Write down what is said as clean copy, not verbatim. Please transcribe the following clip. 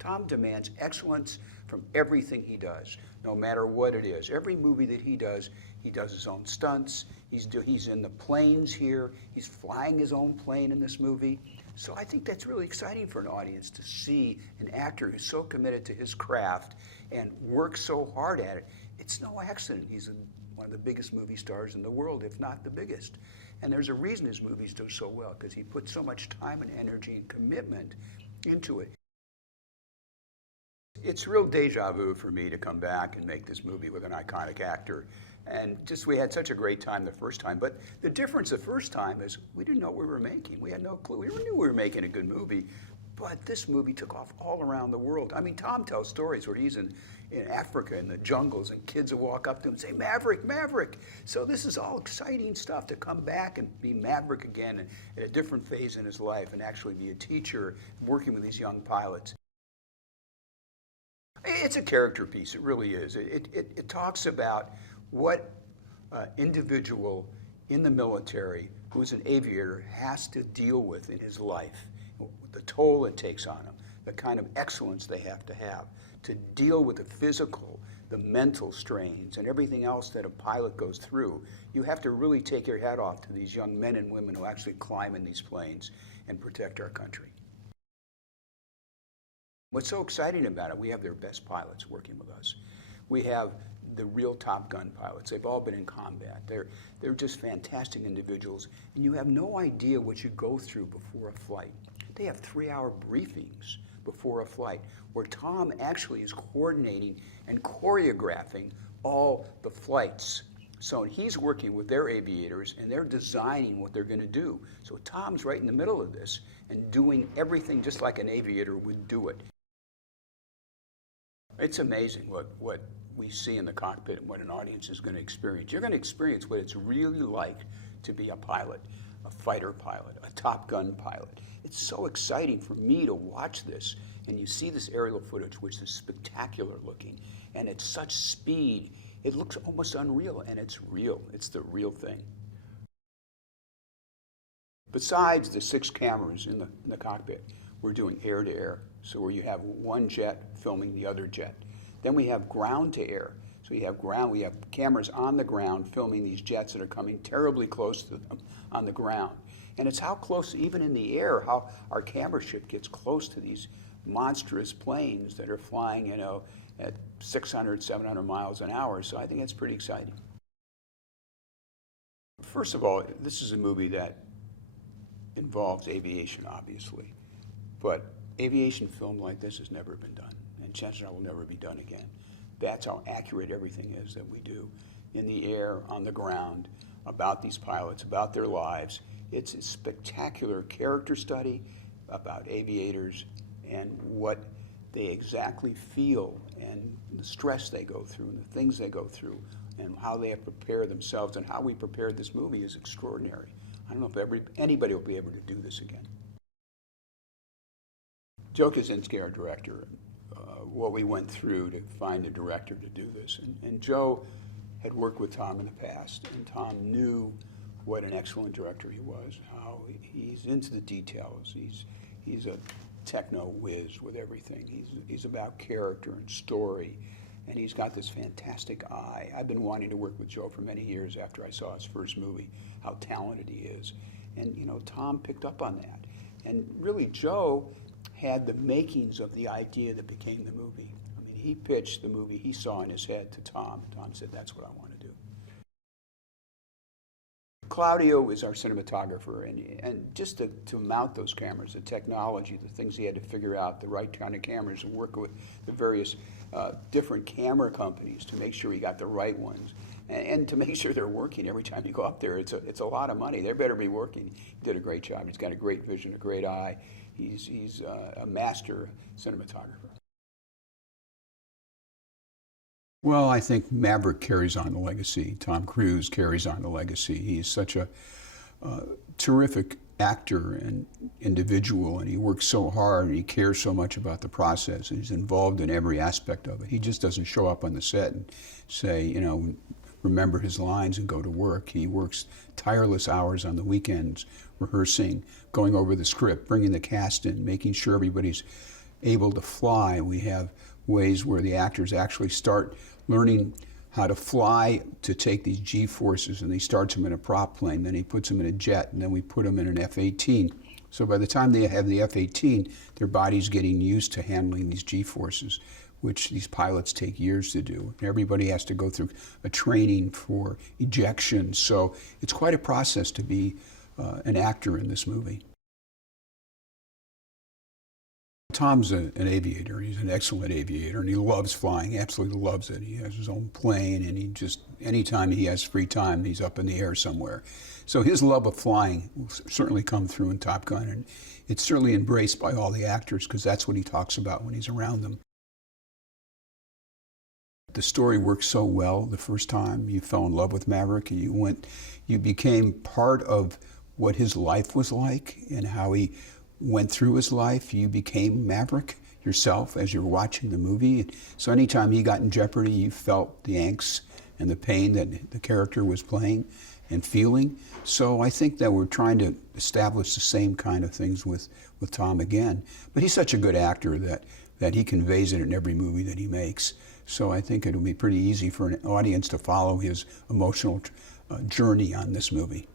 Tom demands excellence from everything he does, no matter what it is. Every movie that he does his own stunts. He's in the planes here. He's flying his own plane in this movie. So I think that's really exciting for an audience to see an actor who's so committed to his craft and works so hard at it. It's no accident he's one of the biggest movie stars in the world, if not the biggest. And there's a reason his movies do so well, because he puts so much time and energy and commitment into it. It's real deja vu for me to come back and make this movie with an iconic actor. And just, we had such a great time the first time. But the difference the first time is we didn't know what we were making. We had no clue. We knew we were making a good movie, but this movie took off all around the world. I mean, Tom tells stories where he's in Africa in the jungles, and kids will walk up to him and say, Maverick, Maverick. So this is all exciting stuff to come back and be Maverick again at a different phase in his life and actually be a teacher working with these young pilots. It's a character piece, it really is. It talks about what individual in the military who's an aviator has to deal with in his life, the toll it takes on him, the kind of excellence they have to deal with the physical, the mental strains, and everything else that a pilot goes through. You have to really take your hat off to these young men and women who actually climb in these planes and protect our country. What's so exciting about it, we have their best pilots working with us. We have the real Top Gun pilots. They've all been in combat. They're just fantastic individuals, and you have no idea what you go through before a flight. They have 3-hour briefings before a flight where Tom actually is coordinating and choreographing all the flights. So he's working with their aviators, and they're designing what they're going to do. So Tom's right in the middle of this and doing everything just like an aviator would do it. It's amazing what we see in the cockpit and what an audience is going to experience. You're going to experience what it's really like to be a pilot, a fighter pilot, a Top Gun pilot. It's so exciting for me to watch this, and you see this aerial footage, which is spectacular looking, and it's such speed. It looks almost unreal, and it's real. It's the real thing. Besides the 6 cameras in the cockpit, we're doing air-to-air, so where you have one jet filming the other jet. Then we have ground-to-air, so we have cameras on the ground filming these jets that are coming terribly close to them on the ground. And it's how close, even in the air, how our camera ship gets close to these monstrous planes that are flying, at 600, 700 miles an hour. So I think that's pretty exciting. First of all, this is a movie that involves aviation, obviously. But aviation film like this has never been done, and chances are will never be done again. That's how accurate everything is that we do in the air, on the ground, about these pilots, about their lives. It's a spectacular character study about aviators and what they exactly feel and the stress they go through and the things they go through and how they have prepared themselves, and how we prepared this movie is extraordinary. I don't know if anybody will be able to do this again. Joe Kosinski, our director, what we went through to find a director to do this. And Joe had worked with Tom in the past, and Tom knew what an excellent director he was, how he's into the details. He's a techno whiz with everything. He's about character and story, and he's got this fantastic eye. I've been wanting to work with Joe for many years after I saw his first movie, how talented he is. And Tom picked up on that. And really, Joe had the makings of the idea that became the movie. I mean, he pitched the movie he saw in his head to Tom. Tom said, that's what I want to do. Claudio is our cinematographer, and just to mount those cameras, the technology, the things he had to figure out, the right kind of cameras, and work with the various different camera companies to make sure he got the right ones, and to make sure they're working every time you go up there. It's a lot of money. They better be working. He did a great job. He's got a great vision, a great eye. He's a master cinematographer. Well, I think Maverick carries on the legacy. Tom Cruise carries on the legacy. He's such a terrific actor and individual, and he works so hard, and he cares so much about the process, and he's involved in every aspect of it. He just doesn't show up on the set and say, remember his lines and go to work. He works tireless hours on the weekends, rehearsing, going over the script, bringing the cast in, making sure everybody's able to fly, we have ways where the actors actually start learning how to fly to take these G-forces, and he starts them in a prop plane, then he puts them in a jet, and then we put them in an F-18. So by the time they have the F-18, their body's getting used to handling these G-forces, which these pilots take years to do. Everybody has to go through a training for ejection, so it's quite a process to be an actor in this movie. Tom's an aviator. He's an excellent aviator, and he loves flying, absolutely loves it. He has his own plane, and he just, anytime he has free time, he's up in the air somewhere. So his love of flying will certainly come through in Top Gun, and it's certainly embraced by all the actors because that's what he talks about when he's around them. The story worked so well the first time you fell in love with Maverick. You became part of what his life was like and how he went through his life. You became Maverick yourself as you're watching the movie. So anytime he got in jeopardy, you felt the angst and the pain that the character was playing and feeling. So I think that we're trying to establish the same kind of things with Tom again. But he's such a good actor that he conveys it in every movie that he makes. So I think it'll be pretty easy for an audience to follow his emotional journey on this movie.